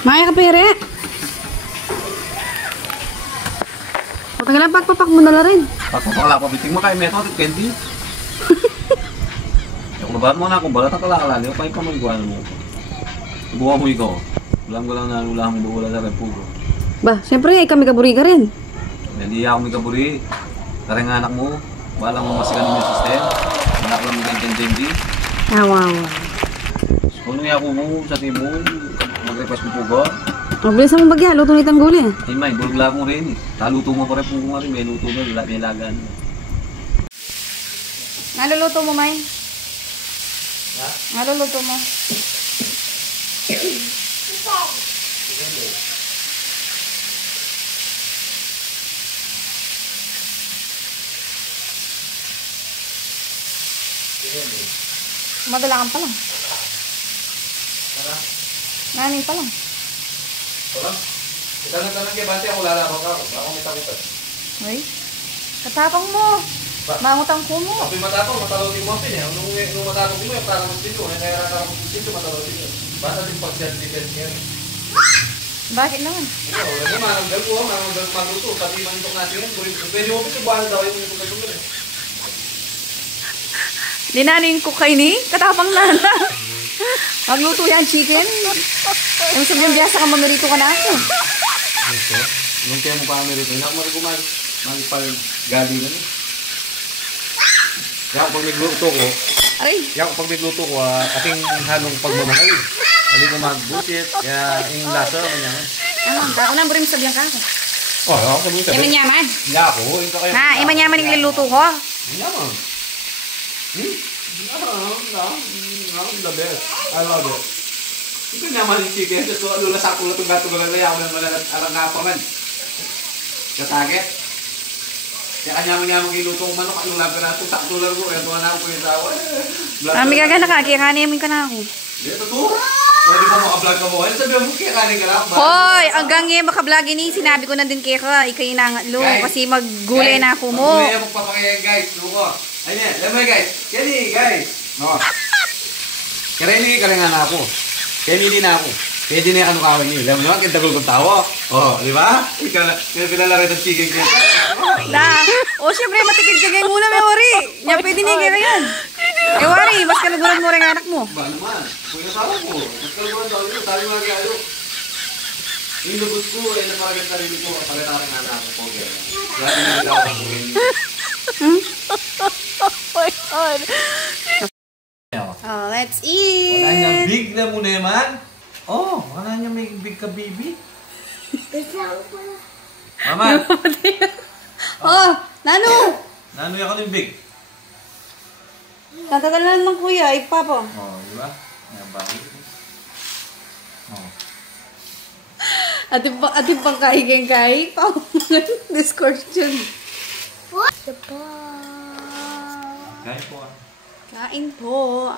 Maya ka pere. Patagalan pagpapak mo na rin. Pagpapakala pa biting mo kayo meto at candy. Yung labat mo na kung balat ang kalakala niyo, kayo pa magbuwan mo. Buwa mo ikaw. Walang ko lang na wala mong buwala sa pugo. Ba, siyempre kami kaburi ka rin. Hindi ako may kaburi. Karang anak mo. Walang mo masiganin yung system. Wala ko lang magandang candy. Wow. Kung ano ako mo sa team mo, mag-request mo pugo. Mabilis ang bagya, luto ni tangguli. Ay may, bulog mo rin eh. Taluto mo pa rin pugo nga rin. May luto na, may lagan. Naluluto mo, May? Ha? Naluluto mo? Madalangan pa lang. Naning pa lang. Wala? Itanong kay Bante, ako lalaban ka. Ako may takutan. Ay, katapang mo. Mangutang ko mo. Ako yung matapang, matalaw din mo pin eh. Nung matapang din mo, yung parang mas dito. Kaya nakakapag dito, matalaw din mo. Basta din pag-self-defense ngayon. Bakit naman? Wala naman, mananggal ko, mananggal ko magluto. Pati manitok natin yan. Pwede mo pin, buwan daw yung manitok eh. Dinanin ko kay ni, katapang na. Magluto yan, chicken. Yung sabihin biya sa kamamerito ka na ako. Nung kaya mo pa kami rito, hindi ako magpag-gali na eh. Kaya pag nagluto ko, aking halong pagmamahal. Hindi ko mag-busit, kaya yung lasa naman yan. Ano, ako na burim sabihan ka ako. Ako sabihin ka. Imanyaman. Hindi ako, yung kaya. Na, imanyaman yung niluto ko. Imanyaman. The best. I love it. Ito naman yung chicken. Ito, lula sa kulo itong gato galang na yaw na malarang ngapangan. Kataget. Kaya kanya-manyamang ilutong manok at yung labi na itong taktular ko. Kaya tuwan ako po yung tao. May gagana ka, kaya kaniyamin ka na ako. Hindi, totoo. Pwede mo makablog ka mo. Ano sabihan mo kaya kanin ka na? Hoy, hanggang ngayon makablog ini, sinabi ko na din kaya ka, ikay nangatlo. Kasi maggulay na ako mo. Maggulay na magpapakaya guys. Luko. Ayan, lemay guys. Kaya guys. No. Kaya nga na ako. Kaya hindi na ako. Kaya di na yung kawin niyo. Alam mo naman, kintagol kong tawa. Oh, di ba? Ikaw na, pinalari ng chicken ko. Siyempre, matikid-kagay muna, may wari. Nga pwede na yung yan. Eh, wari, mas kaluguran mo rin anak mo. Ba naman? Kung nasawa ko, mas kaluguran daw yun. Sabi mga galo. Yung lubos ko, ay naparagat sarili ko. Kapalitarang anak ko po. Kaya di na nila ako. Oh my God. Oh, let's eat. Wala niya big na muna naman. Oh, wala niya may big ka baby. Mama. Oh, Nano. Nano yan ka ng big. Natagalan ng kuya, ipapa. Oh, di ba? Yan ba? Oh. Ating pang kahigay-kahig. Discussion. Kain po ah. Kain po.